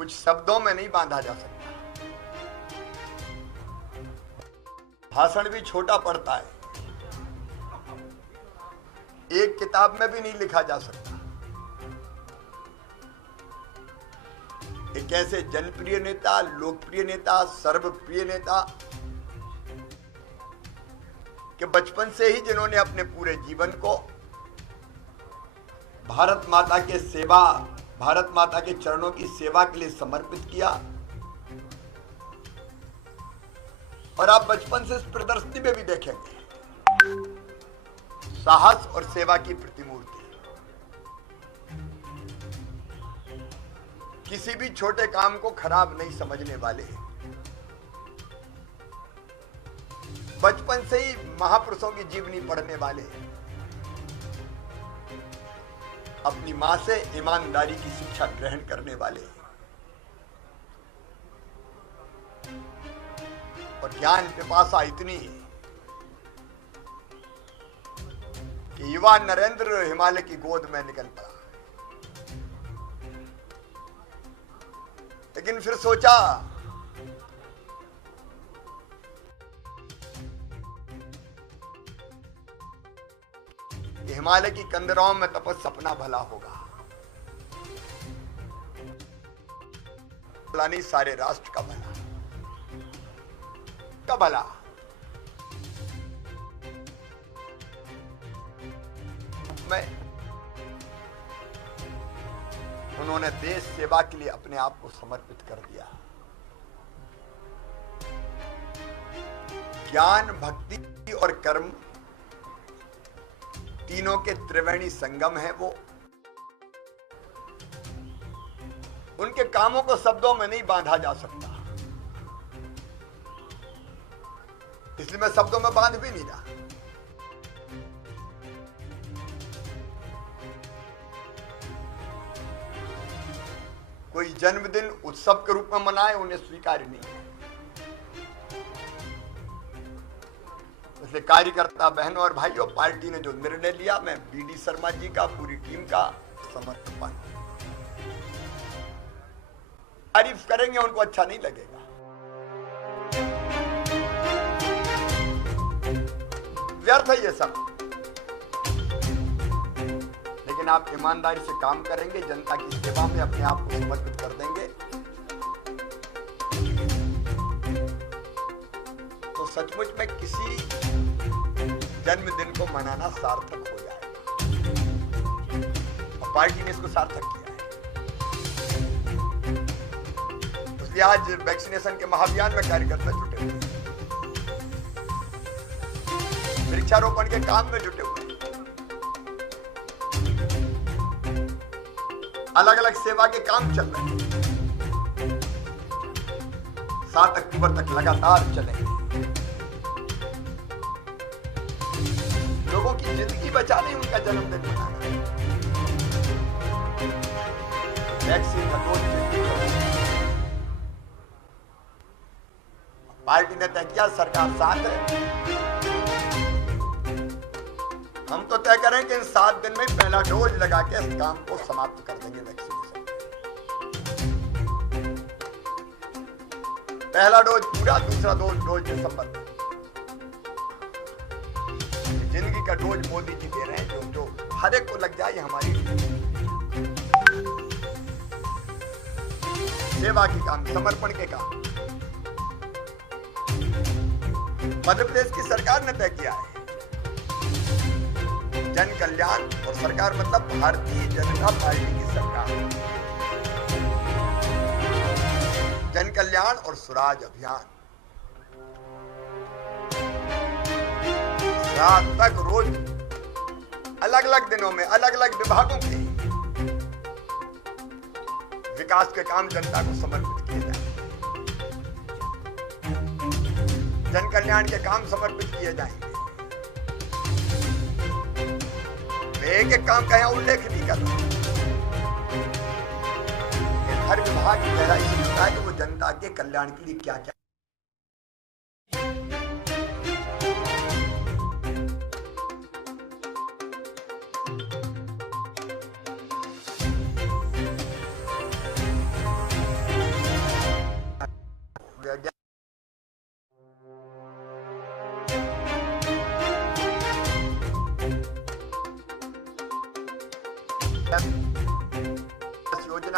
कुछ शब्दों में नहीं बांधा जा सकता। भाषण भी छोटा पड़ता है, एक किताब में भी नहीं लिखा जा सकता। एक ऐसे जनप्रिय नेता, लोकप्रिय नेता, सर्वप्रिय नेता कि बचपन से ही जिन्होंने अपने पूरे जीवन को भारत माता के सेवा, भारत माता के चरणों की सेवा के लिए समर्पित किया। और आप बचपन से इस प्रदर्शनी में भी देखेंगे साहस और सेवा की प्रतिमूर्ति। किसी भी छोटे काम को खराब नहीं समझने वाले, बचपन से ही महापुरुषों की जीवनी पढ़ने वाले, अपनी मां से ईमानदारी की शिक्षा ग्रहण करने वाले और ज्ञान पिपासा इतनी कि युवा नरेंद्र हिमालय की गोद में निकल पड़ा। लेकिन फिर सोचा कि हिमालय की कंदराओं में तपस्या अपना भला होगा, भला नहीं सारे राष्ट्र का भला का भला। में उन्होंने देश सेवा के लिए अपने आप को समर्पित कर दिया। ज्ञान, भक्ति और कर्म तीनों के त्रिवेणी संगम है वो। उनके कामों को शब्दों में नहीं बांधा जा सकता, इसलिए मैं शब्दों में बांध भी नहीं रहा। कोई जन्मदिन उत्सव के रूप में मनाए उन्हें स्वीकार्य नहीं है। इसलिए कार्यकर्ता बहनों और भाइयों, पार्टी ने जो निर्णय लिया, मैं बीडी शर्मा जी का, पूरी टीम का समर्थन। तारीफ करेंगे उनको अच्छा नहीं लगेगा, व्यर्थ है ये सब। लेकिन आप ईमानदारी से काम करेंगे, जनता की सेवा में अपने आप को समर्पित कर देंगे, तो सचमुच में किसी जन्मदिन को मनाना सार्थक हो जाएगा। और पार्टी ने इसको सार्थक किया है। इसलिए आज वैक्सीनेशन के महाअभियान में कार्यकर्ता जुटे हुए, वृक्षारोपण के काम में जुटे हुए, अलग अलग सेवा के काम चल रहे हैं। 7 अक्टूबर तक लगातार चलेंगे। लोगों की जिंदगी बचाने उनका जन्मदिन मनाना है। वैक्सीन का डोज पार्टी ने तय किया, सरकार साथ है। हम तो तय करें कि इन 7 दिन में पहला डोज लगा के इस काम को समाप्त कर देंगे। वैक्सीनेशन पहला डोज पूरा, दूसरा डोज दिसंबर में। जिंदगी का डोज मोदी जी दे रहे हैं, जो हर एक को लग जाए। हमारी सेवा की काम, समर्पण के काम मध्य प्रदेश की सरकार ने तय किया है। जन कल्याण, और सरकार मतलब भारतीय जनता पार्टी की सरकार, जन कल्याण और स्वराज अभियान। रात तक रोज अलग अलग दिनों में अलग अलग विभागों के विकास के काम जनता को समर्पित किए जाए, जन कल्याण के काम समर्पित किए जाएंगे। एक एक काम का यहाँ उल्लेख नहीं कर रहा। हर विभाग की गहराई से होता है कि वो जनता के कल्याण के लिए क्या क्या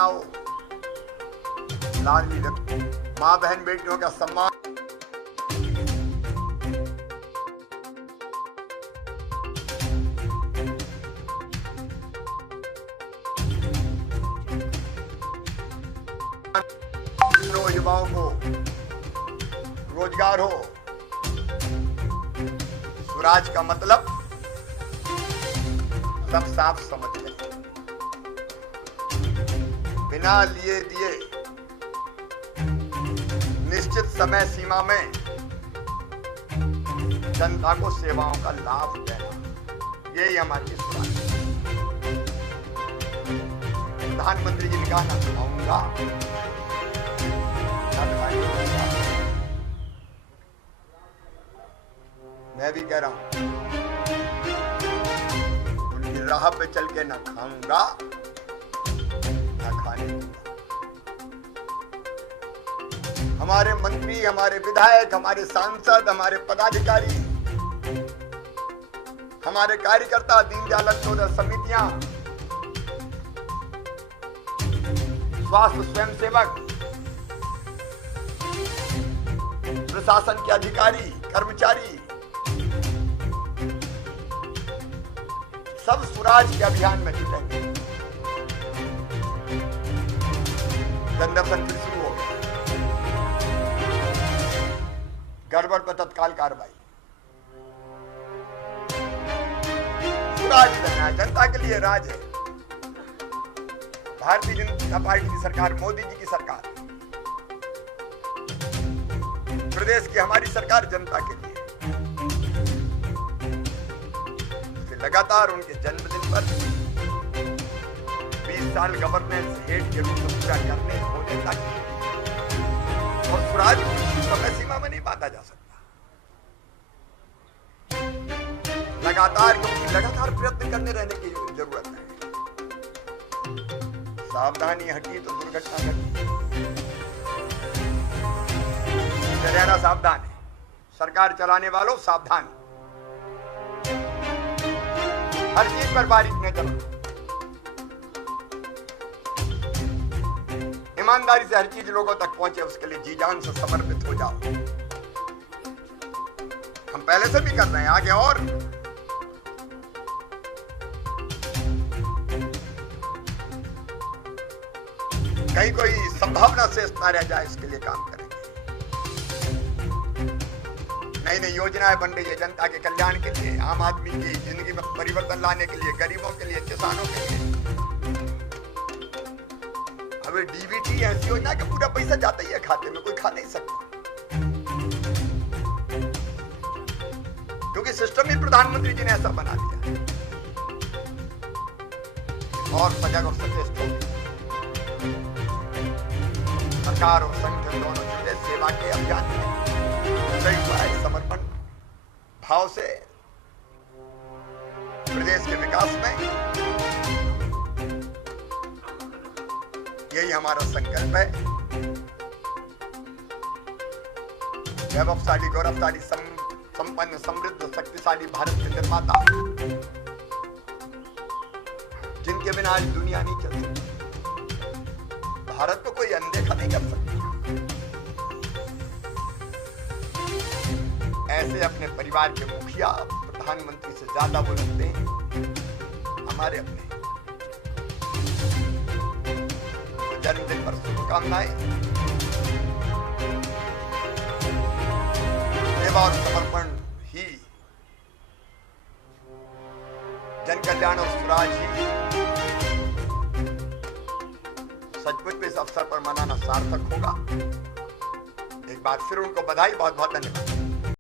मनाओ, लाडली माँ बहन बेटियों का सम्मान, युवाओं को रोजगार हो। स्वराज का मतलब सब साफ समझ गए। बिना लिए दिए निश्चित समय सीमा में जनता को सेवाओं का लाभ देना, यही हमारी स्वराज। प्रधानमंत्री जी ने कहा ना खाऊंगा ना खाऊंगा, मैं भी कह रहा हूं उनकी राह पे चल के ना खाऊंगा ना खाने दूंगा। हमारे मंत्री, हमारे विधायक, हमारे सांसद, हमारे पदाधिकारी, हमारे कार्यकर्ता, दीनदयाल अंत्योदय समितियां, स्वास्थ्य स्वयंसेवक, प्रशासन के अधिकारी, कर्मचारी, सब स्वराज के अभियान में जुटेंगे। जनदर्शन फिर शुरू हो गया। गड़बड़ पर तत्काल कार्रवाई। स्वराज देना है, जनता के लिए राज है। भारतीय जनता पार्टी की सरकार, मोदी जी की सरकार, प्रदेश की हमारी सरकार जनता के लिए। लगातार उनके जन्मदिन पर 20 साल गवर्नेंस हेड के रूप में पूरा करने होने तक, और स्वराज समय सीमा में नहीं बांधा जा सकता। लगातार प्रयत्न करने रहने की जरूरत है। सावधानी हटी तो दुर्घटना घटी। रहना सावधान है। सरकार चलाने वालों सावधान, हर चीज पर बारीक नजर, ईमानदारी से हर चीज लोगों तक पहुंचे, उसके लिए जी जान से समर्पित हो जाओ। हम पहले से भी कर रहे हैं, आगे और। कहीं कोई संभावना शेष न रह जाए, इसके लिए काम करेंगे। नई नई योजनाएं बन रही है जनता के कल्याण के लिए, आम आदमी की जिंदगी में परिवर्तन लाने के लिए, गरीबों के लिए, किसानों के लिए। अब डीबीटी ऐसी योजना कि पूरा पैसा जाता ही है खाते में, कोई खा नहीं सकता, क्योंकि सिस्टम ही प्रधानमंत्री जी ने ऐसा बना दिया। और सजग और सचेत हो, सरकार और संगठन दोनों जुटे सेवा के अभियान में, समर्पण भाव से प्रदेश के विकास में। यही हमारा संकल्प है। वैभवशाली, गौरवशाली, संपन्न, समृद्ध, शक्तिशाली भारत के निर्माता, जिनके बिना आज दुनिया नहीं चल सकती। भारत को कोई अनदेखा नहीं कर सकता। ऐसे अपने परिवार के मुखिया, प्रधानमंत्री से ज्यादा वो लगते हैं हमारे अपने। तो जन्मदिन पर शुभकामनाएं। सेवा और समर्पण ही, जन कल्याण और स्वराज ही सचमुच में इस अवसर पर मनाना सार्थक होगा। एक बार फिर उनको बधाई, बहुत बहुत धन्यवाद।